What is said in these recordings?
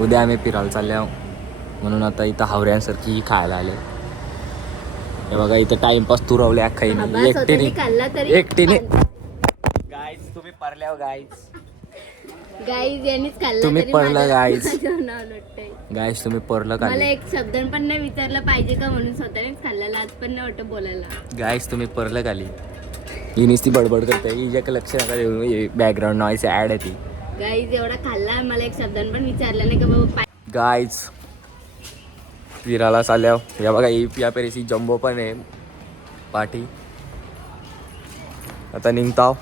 उद्या आम्ही फिरायला चालले आहो म्हणून आता इथं हावऱ्यांसारखी खायला आले. हे बघा इथं टाइमपास तुरवले अख्खाईने एकटीने. गाईज तुम्ही परल्याव गाईज यांनीच खाल्लं. तुम्ही परलं गाईज. गाईज तुम्ही परलं का? मला एक शब्द पण नाही विचारलं पाहिजे का म्हणून स्वतःनेच खाल्लेला. आज पण नाही वाटत बोलायला. गाईज तुम्ही परलं खाली. ही नुसती बडबड करते. हिच्या लक्ष नका देऊ. बॅकग्राऊंड नॉईस ऍड आहे ती. गाईज एवढा खाल्ला मला एक शब्द पण विचारलं नाही का बाबा. गाईज फिरायला चालल्या. या बघा या पेरेसी जम्बो पण आहे पाठी. आता निघताव.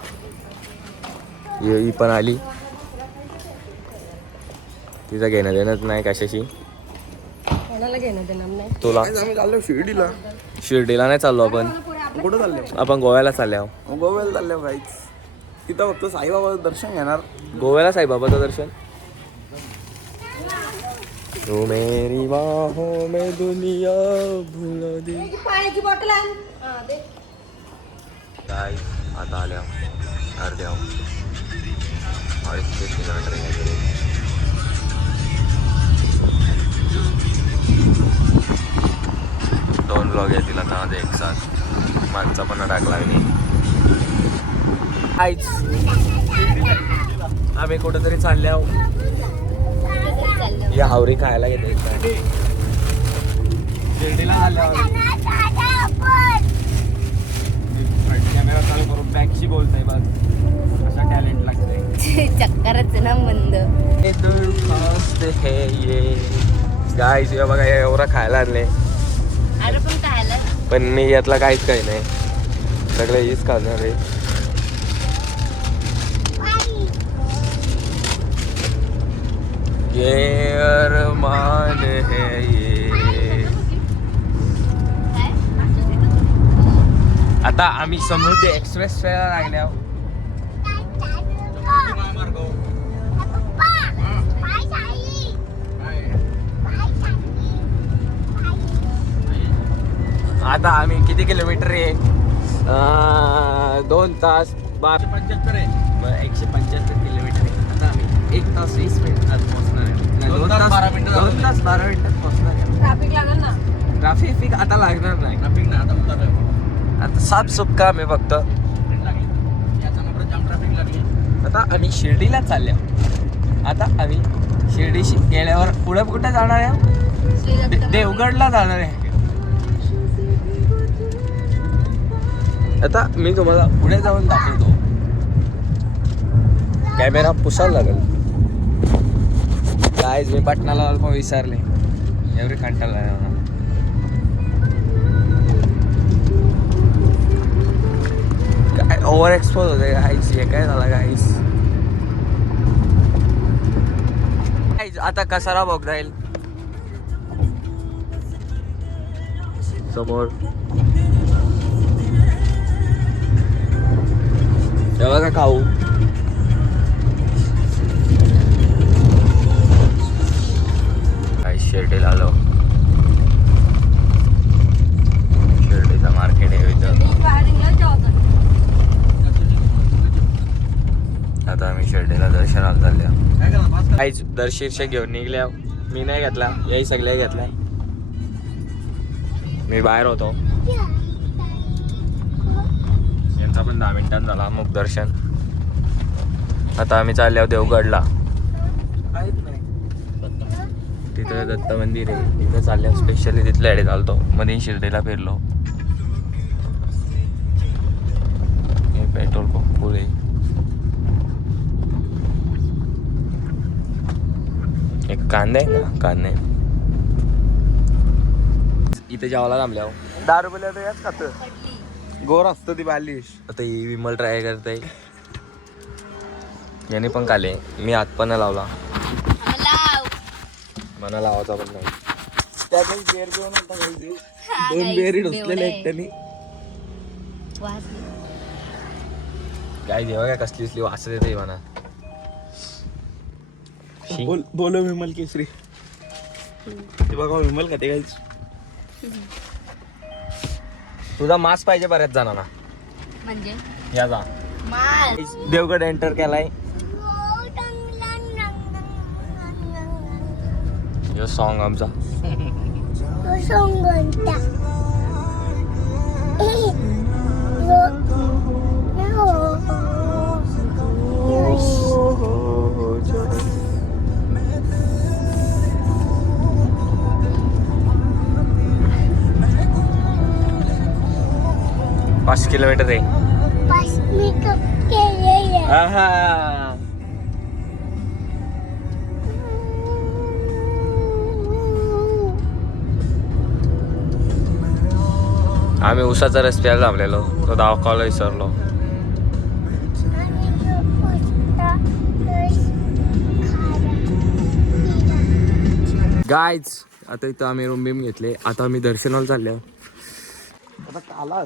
ही पण आली. तिचं घेणं देणंच नाही कशाशी. कोणाला घेणं देणं नाही. तुला आम्ही चाललो शिर्डीला. शिर्डीला नाही चाललो आपण. कुठं चालले? आपण गोव्याला चाललो. गोव्याला चालले गाईच. तिथं फक्त साईबाबाचं दर्शन घेणार. गोव्याला साईबाबाचं दर्शन. तू मेरी बाहों में दुनिया भुला दे. पाण्याची बॉटल आण. काय आता आल्या अर्ध्या 250 किलोमीटर गेले. दोन ब्लॉग येतील आता माझे एक साथ. मागचा पण टाकला नाही. आईच आम्ही कुठेतरी चालले आहो. या हावरी खायला घेते. शिर्डीला आल्या. कॅमेरा चालू करून बॅगशी बोलताय बघ. असा टॅलेंट लागतंय. चक्करच ना मंद. गाईस या बघा एवढा खायला आणले. अरे पण खायला. पण मी यातला काहीच काही नाही. सगळे हीच खाणार आहे. ये अरमान है ये. आता आम्ही समृद्धी एक्सप्रेस ट्रेनला लागल्या. आता आम्ही किती किलोमीटर आहे? 2 तास 175 आहे. 175 किलोमीटर आहे. आता आम्ही 1 तास 20 मिनिटात पोहोचणार आहे. 2 तास 12 मिनिटात पोहोचणार आहे. ट्रॅफिक लागेल ना. ट्रॅफिक आता लागणार नाही. ट्रॅफिक नाही आता साफ काम आहे फक्त. आता आम्ही शिर्डीला चालल्या. आता आम्ही शिर्डीशी गेल्यावर पुढे कुठे जाणार आहे? देवगडला जाणार आहे. आता मी तुम्हाला पुढे जाऊन दाखवतो. कॅमेरा पुसायला लागेल. काय मी पटनाला पण विसरले. एवढी कंटाळा आहे. काय ओव्हर एक्सपोज होते गाईस. हे काय झालं गाईस. आता कसारा बघ जाईल समोर. तेव्हा का खाऊ. काय शिर्डीला आलो. शिर्डीचं मार्केट आहे इथं. आता आम्ही शिर्डीला दर्शनाला चालल्या. काहीच दर्शीर्ष घेऊन निघल्या. मी नाही घेतला. याही सगळ्या घेतल्या. मी बाहेर होतो. यांचा पण 10 मिनिटांत झाला मुख दर्शन. आता आम्ही चालले आहोत देवगडला. तिथं दत्त मंदिर आहे. तिथं चालल्या स्पेशली तिथल्या ॲडे चालतो. मध्ये शिर्डीला फिरलो. हे पेट्रोल पंप पुढे. एक कांदे आहे ना कांदे. इथे जेवायला थांबल्या. 10 रुपयाला तर याच खातं. गोर असतं ती बालिश. आता ही विमल ट्राय करते. याने पण खाले. मी हात पण लावला. मला लावायचा पण नाही. त्यातच बेर घेऊन होता. 2 बेरी ढोसलेल्या एकट्याने. काय देवा काय कसली वास येते म्हणा. बोलो विमल केसरी. ते बघा विमल खाते काहीच. तुझा मास्क पाहिजे बऱ्याच जणांना. म्हणजे याचा देवगड एंटर केलाय. यो सॉन्ग आमचा पाच किलोमीटर आहे. आहा. आम्ही उसाचा रस प्यायला थांबलेलो, तो दाखवायला विसरलो. गाईज आता इथं आम्ही रूम बिम घेतले. आता आम्ही दर्शनाला चाललो.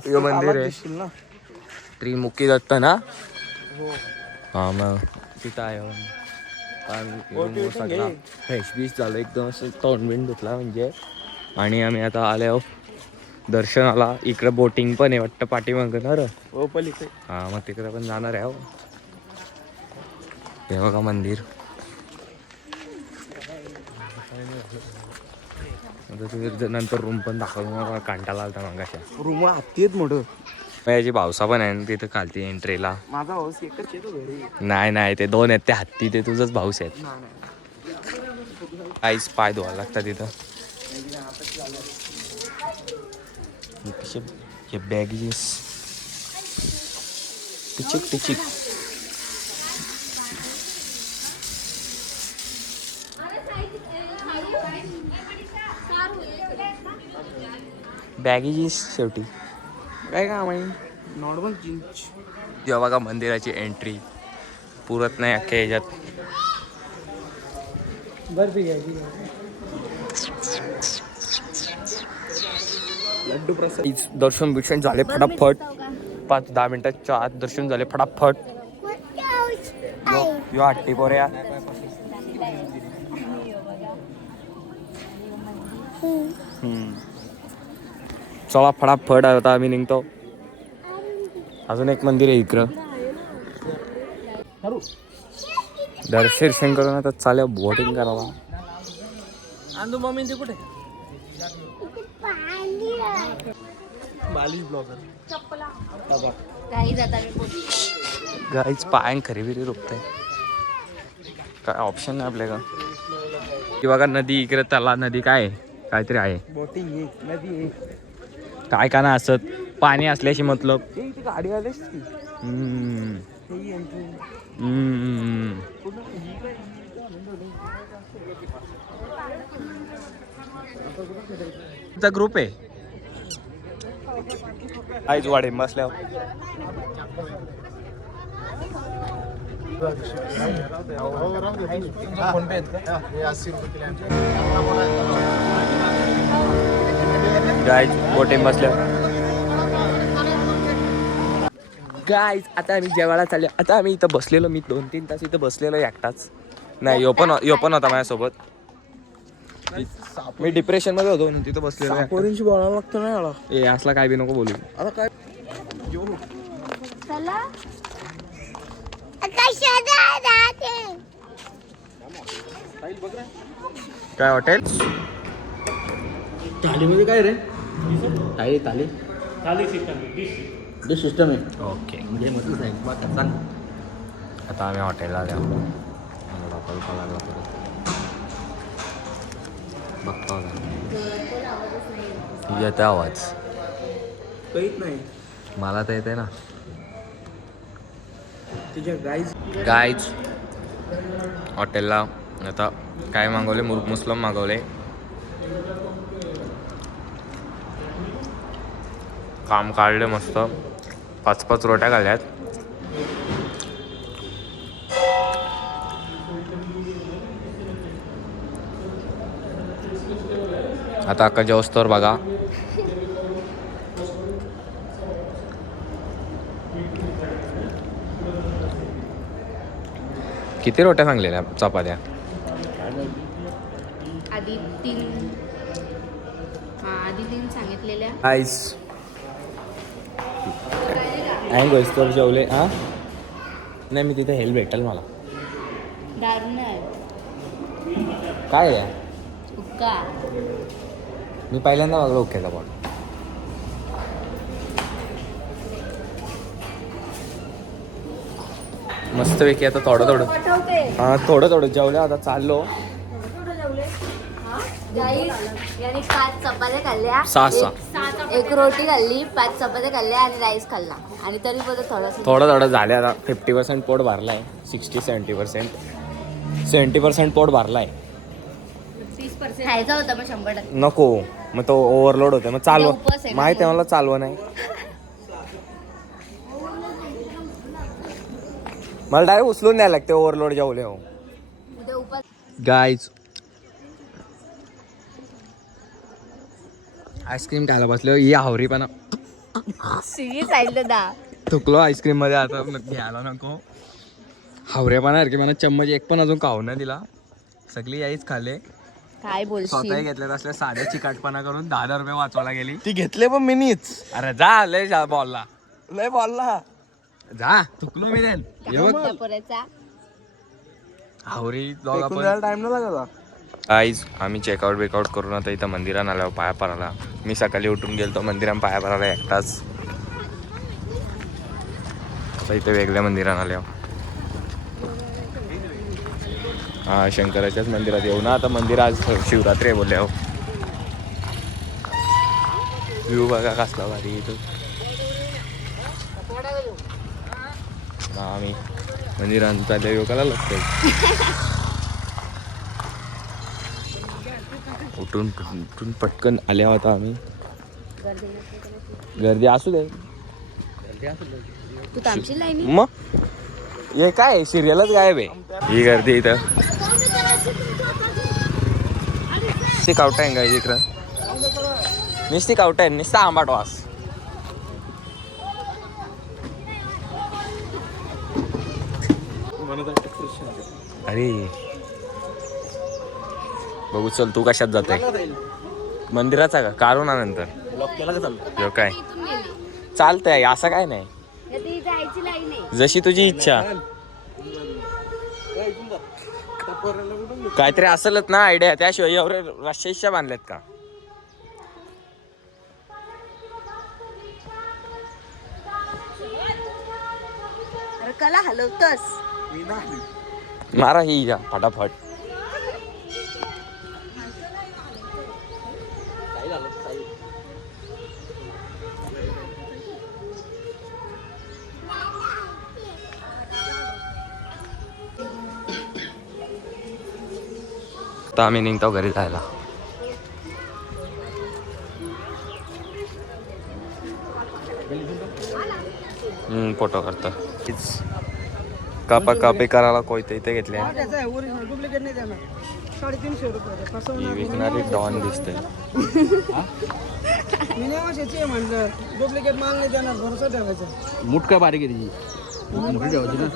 यो मंदिर आहे त्रिमुखी दत्त ना. हा मग तिथं आहे. सगळा फ्रेश बीच झालं एकदम असं तोंड बिंड धुतला म्हणजे. आणि आम्ही आता आलो दर्शनाला. इकडे बोटिंग पण आहे वाटतं पाठीमागं ना रे. हा मग तिकडे पण जाणार आहे. हे बघा मंदिर. नंतर रूम पण दाखवून मला कांटाला आलता मागाच्या. रूम हत्ती आहेत मोठं. याची भावसा पण आहे ना तिथं खालती एंट्रीला. माझा भाऊस एकच येतो घरी. नाही ते दोन आहेत ते हत्ती, ते तुझंच भाऊस आहेत. आईस पाय धुवायला लागतात तिथं. हे बॅगेस टिचिक बॅगेजीस शेवटी काय काम आहे नॉर्मल जीन्स. जेव्हा बघा मंदिराची एंट्री पुरत नाही अख्ख्या ह्याच्यात. बर्फी घ्यायची. लड्डू प्रसाद. दर्शन बिर्शन झाले फटाफट. 5-10 मिनिटाच्या आत दर्शन झाले फटाफट. यो हट्टी पोऱ्या. चला फटाफट आता आम्ही निघतो. अजून एक मंदिर आहे इकडं. दर्शन करून आता चालेल बोटिंग करावा. आंदू मम्मी ते कुठे बालिश ब्लॉगर. गाईच पायान खरी बिरी रोखते. काय ऑप्शन नाही आपल्याला. की बघा नदी इकडे तला नदी काय काहीतरी आहे. बोटिंग आहे नदी आहे. काय का ना असत पाणी असल्याशी मतलब. इथे गाडी आलीस की ग्रुप आहे. आईच वाढे बसल्यावर. गाईज बोटिंग बसल्यावर. गाईज आता आम्ही जेवायला चाललो. आता आम्ही इथं बसलेलो. मी 2-3 तास इथं बसलेलो एकटाच. नाही यो पण होता माझ्यासोबत. मी डिप्रेशन मध्ये होतो तिथं बसलेलो. पोरींशी बोलायला लागतं नाही आला. ए असला काय बी नको बोलू. आता काय काय हॉटेल थालीमध्ये काय रे. थाली डिश सिस्टम आहे. ओके. म्हणजे मस्त सांग. आता आम्ही हॉटेलला जाऊ. बघतो येते आवाज. काहीच नाही. मला तर येते ना. तुझ्या गाईज हॉटेलला आता काय मागवले. मुस्लिम मागवले. काम काढले मस्त. 5-5 रोट्या खाल्ल्यात. आता अक्का जेवस्तोवर बघा. किती रोट्या सांगलेल्या चपात्या. आधी 3 सांगितलेल्या. आईस गोष्टीवर जेवले. हा नाही मी तिथे हेल्प भेटेल मला. दारू नाही काय आहे का मी पहिल्यांदा बघलो ओकेचा बॉल. मस्तपैकी आता थोडं थोडं थोडं थोडं जेवलं आता चाललो. याने 5 चपात्या खाल्ल्या, 6 एक रोटी खाल्ली, 5 चपात्या खाल्ल्या आणि राईस खाल्ला आणि तरी पण थोडं थोडं झालं. आता 50% पोट भरलाय. 70% पोट भरलाय. 30% खायचा होता मग 100%. नको मग तो ओव्हरलोड होते. मग चालव उपवास आहे ना माहिती आहे मला चालव नाही. मला डायरेक्ट उचलून द्यायला लागते ओव्हरलोड जेवले हो. उद्या उपास. गाईज आईस्क्रीम खायला बसलो. ही हावरीपणा सिरियस आहे दा. थुकलो आईस्क्रीम मध्ये. आता घ्यायला नको. हावरेपणा की मला चम्मच एक पण अजून खाऊ नाही दिला. सगळी याईच खाल्ले. काय बोलशील. स्वतःही घेतले असल्या साध्या चिकाटपणा करून 10,000 रुपये वाचवायला गेली. ती घेतले पण मीनीच. अरे जा लय बॉलला लय बॉलला जा. थुकलो मी देन. पोराचा हावरी फेकून द्यायला टाइम नाही लागला. आईज आम्ही चेकआउट बेकआउट करून आता इथं मंदिरात आल्यावर पाया पडायला. मी सकाळी उठून गेलतो मंदिरात पाया पडायला एकटाच. आता इथे वेगळ्या मंदिरात आल्यावर हा शंकराच्याच मंदिरात येऊ ना. आता मंदिर आज शिवरात्री आहे बोलले. व्ह्यू बघा कसला भारी इथं. आम्ही मंदिरात चालले योगाला लागतो. उठून पटकन आल्या होता आम्ही. गर्दी असू दे. तू थांबशील लाईनी. मग हे काय सिरियलच गायब आहे. ही गर्दी इथं नुसती कावटा आहे काय इकडं. नुसती कावटा आहे. नुसता आंबाट वास. अरे बघू चल तू कशात जाते. मंदिराचा का काढू ना नंतर. यो काय चालतंय असं काय नाही. जायची लाईन आहे. जशी तुझी इच्छा. काहीतरी असेलच ना आयडिया. त्याशिवाय एवढे रश्या बांधल्यात का. अरे कला हलवतोस. मारा ही या फटाफट. तर आम्ही निघतो घरी जायला. फोटो करतो. कापी करायला कोयते इथे घेतले. ही विकणारी डॉन दिसते. मूठ काय बारीक आहे तिची. मोठी ठेवायची ना.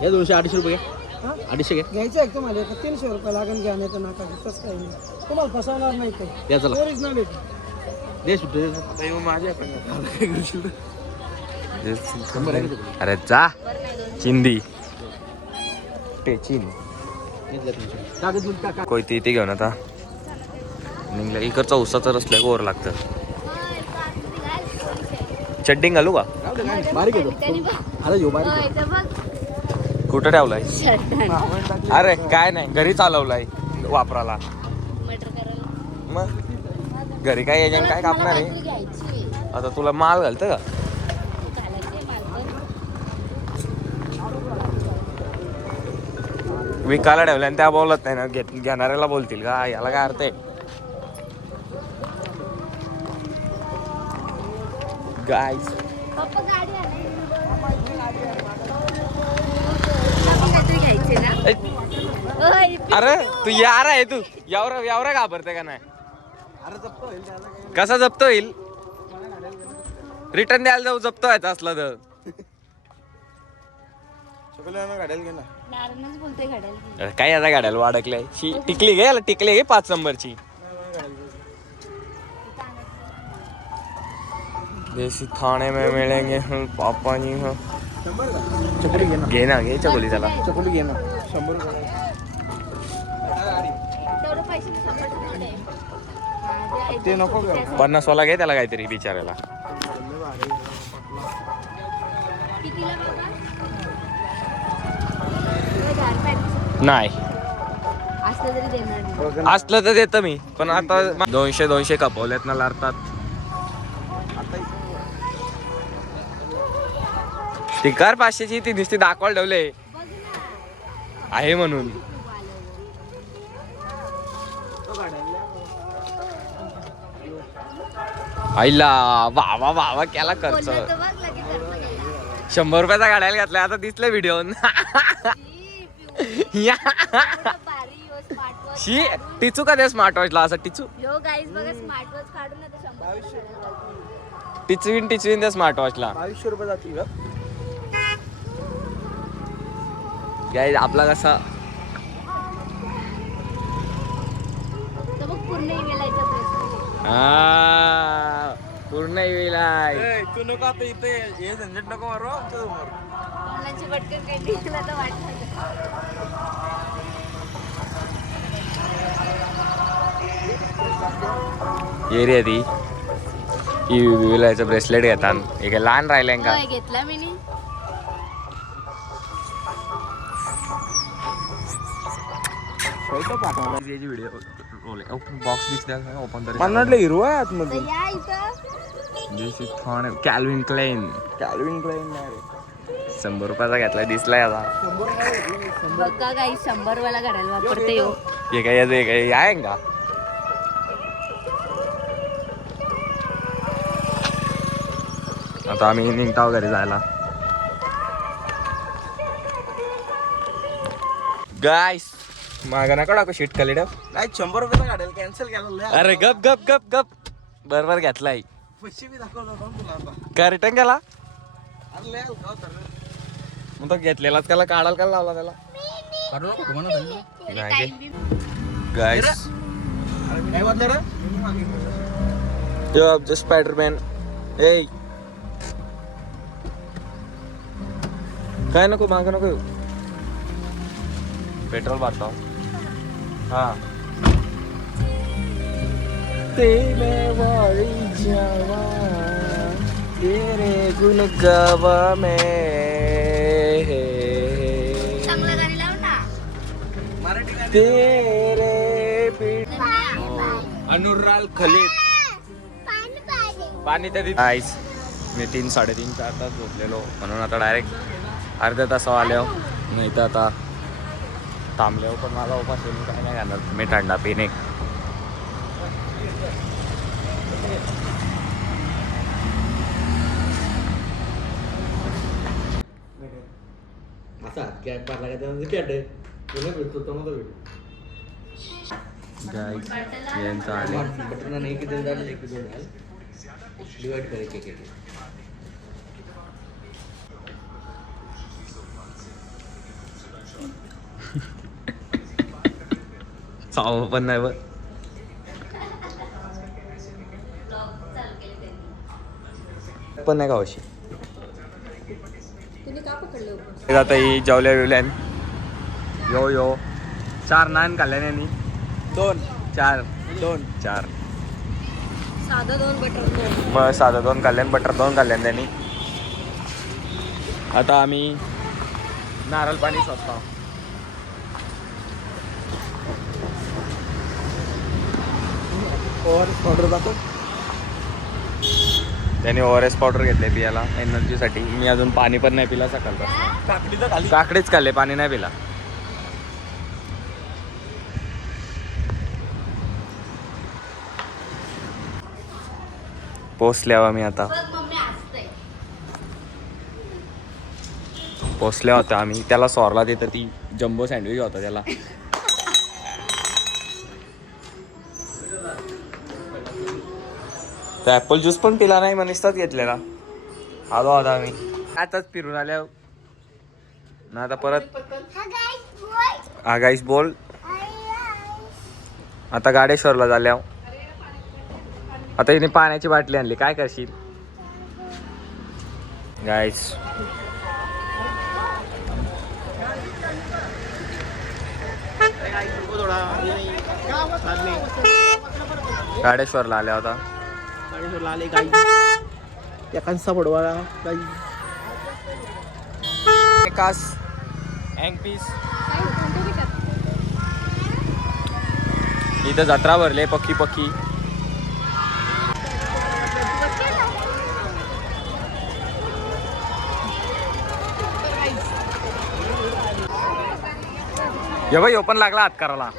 हे 200-250 रुपये. 250 घ्यायचं आहे तुम्हाला. 300 रुपये लागेल घ्या. नाही तर नका घेऊ. तसं काही नाही. तुम्हाला फसवणार नाही ते. द्या चला. ओरिजिनल आहे. दे सुट्टे. अरे जा चिंदी टेचिन कोयती इथे घेऊन आता निघलं. इकडचा उसाचा रसल्या गोर लागतं. चड्डी घालू का. बारीक येतो. अरे यो बारीक. कुठं ठेवलाय. अरे काय नाही घरी चालवलाय वापराला. मग घरी काय एजंट काय कापणार आहे. आता तुला माल घालतं का. विकायला ठेवल्या आणि त्या बोलत नाही ना. घेणाऱ्याला बोलतील का. याला काय अर्थ आहे. गाईस घ्यायचे ना. अरे तू यार आहे. तू यावरा घाबरते का नाही. कसा जप्त होईल. रिटर्न द्यायला जाऊ जप्त व्हायचा असला तर. नारायणच बोलते घड्याला. अरे काय आता गाड्याला वाडकलंय. टिकली घे टिकली घे 5 नंबरची. देसी थाने में मिलेंगे पापा जी. घे ना घे चकोली त्याला. चकोली घे ना. 100 रुपये. ते नको 50 वाला घे त्याला काहीतरी बिचारायला. कितीला बाबा? 1000 नाही असलं तरी देणार नाही. असलं तर देतं मी, पण आता 200 कपवलेत ना लारतात. ती कार 500ची ती नुसती दाखवायला ठेवले बघ ना. आहे म्हणून. आईला वावा वावा केला खर्च. बोललं तर बघ लगेच खर्च केला. 100 रुपयाचा गाड्याला घातलाय, आता दिसलं व्हिडिओ. भारी हो स्मार्ट शी टिचू का त्या स्मार्ट वॉचला असं टिचू यो गाईज बघा स्मार्ट वॉच काढून आता 100 टिचवीन त्या स्मार्ट वॉचला. 2200 रुपये जातील का? गाईज आपला कसा तर बघ पूर्ण ईमेलायचा प्रश्न. पूर्ण विलाय. तू नको आता इथे हे झंझट नको मारू आमच्या समोर. मुलांची पटकन काही निघालं तर वाटतं. ये रे ती विलायचं ब्रेसलेट घेतात. एक लहान राहिलंय का? होय, घेतला मी नी. व्हिडिओ बॉक्स दिसला ओपन मला वाटलं हिरो आहे आतमध्ये. तर या इथं this is for Calvin Klein. Calvin Klein नाही 100 रुपयाचा घेतलाय, दिसलाय आता. बघा काही 100 वाला घराला वापरते हो. हे काय याचं हे काय आहे का? आता आम्ही निघता घरी जायला. गाईस मागा नका टाकू शीट खाली डब. नाही 100 रुपयाचा गाड्याला कॅन्सल केला. अरे गप गप गप गप बरोबर घेतलाय. पैसे बी दाखवलं होतं तुला आता. का रिटर्न केला? अरे लय हलका होता रे. मग तो घेतलेलाच त्याला काढायला का लावला त्याला? काढू नको म्हणत आहे. नाही गाईस अरे काय वाटलं रे? यो अब द स्पायडरमॅन. ए काय नको मागं नको येऊ. पेट्रोल भरतो. हा तेरे वाली जवान तेरे गुण गावा में. चांगलं गाणी लाव ना. मराठी गाणी. तेरे पीठ अनुराल खलीद पाणी तरी. आईस मी 3, 3.5, 4 तास झोपलेलो, म्हणून आता डायरेक्ट अर्ध्या तासावर आलो. नाही तर आता थांबल्यावर पण मला उपास येऊन काय नाही घालणार. मी थंडा पिणे. यांचं आले चाव पण नाही बघ. पण नाही गावाशी आता ही जेवल्या बिवल्यान यो यो 4 नान खाल्ल्याने आणि 2 4 साधं 2 बटर मग साधं 2 खाल्ल्यान बटर 2 खाल्ल्यान त्यांनी. आता आम्ही नारळ पाणी शोधतो. ऑर्डर दाखव. त्याने ORS पावडर घेतले पियाला एनर्जीसाठी. मी अजून पाणी पण नाही पिला सकाळपासून. काकडीचं खाली. काकडीच खाल्ले, पाणी नाही पिला. पोचल्यावर मी आता मम्मी असते. पोचल्या होत्या आम्ही. त्याला सॉरला देतं ती जम्बो सँडविच होता त्याला. तर ॲपल ज्यूस पण पिला नाही, मनिस्ताच घेतलेला. आलो आता आम्ही आताच फिरून आल्या ना. आता परत हा गाईस बोल. आता गाडेश्वरला झाल्या. आता हिने पाण्याची बाटली आणली, काय करशील गाईस? काडेश्वरला आल्या होता. काळेश्वरला आले काही त्या कंसा पडवा काही कास हँग पीस. इथं जत्रा भरले पक्की पक्की. ये बाई ओपन लागला हात करायला.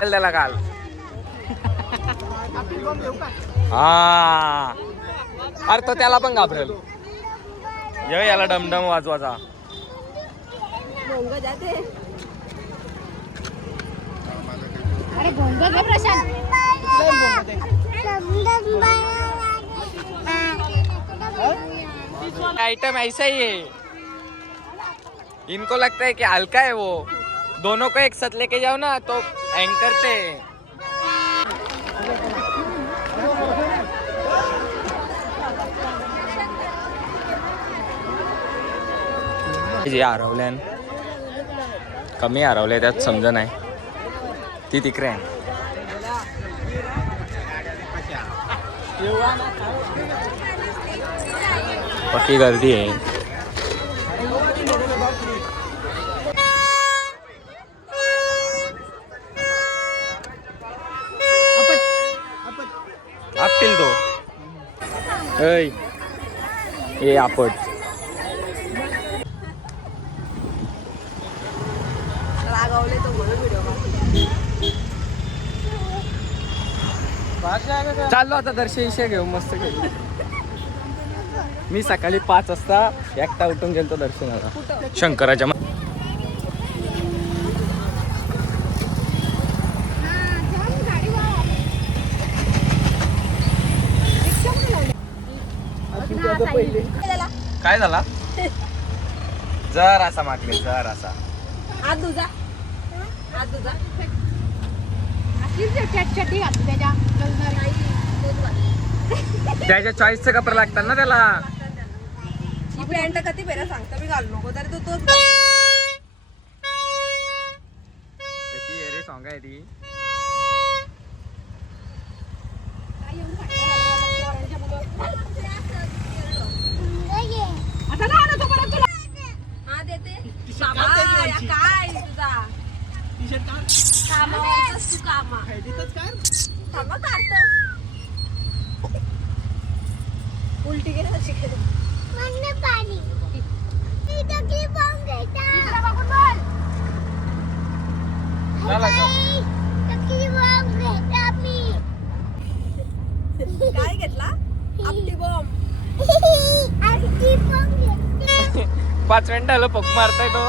त्याला काल हा अरे तो त्याला पण घाबरेल. ये याला डमडम वाजवाचा. अरे भोंगा घे प्रशांत. आइटम ऐसा ही है. इनको लगता है कि हल्का है वो. दोनों को एक साथ लेके जाओ ना तो हैंग करते हैं. जे हरवल्यान कमी हरवले त्यात समजा नाही. ती तिकडे आहे. पक्की गर्दी आहे. आपतील तो ऐ ये आपट. चाललो आता दर्शन घेऊ मस्त घेऊ. मी सकाळी 5 वाजता एकटा उठून गेलतो दर्शनाला शंकराच्या. काय झाला. जर असा मागले जर असा त्याच्या चॉईसचे कपडे लागतात ना त्याला. पॅन्ट कधी पेरा सांगता मी घालू नको तरी तो तोच कशी आहे रे सॉंग आहे ती. हा देते काय तुझा कामावरच तू कामा कामा काढतो उलटी गेली तशी केली. काय घेतला आपली बॉम्ब 5 मिनिटाला पक मारताय तो.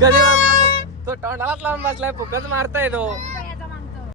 कधी तो तोंडालाच लावून बसलाय फुकच मारताय तो.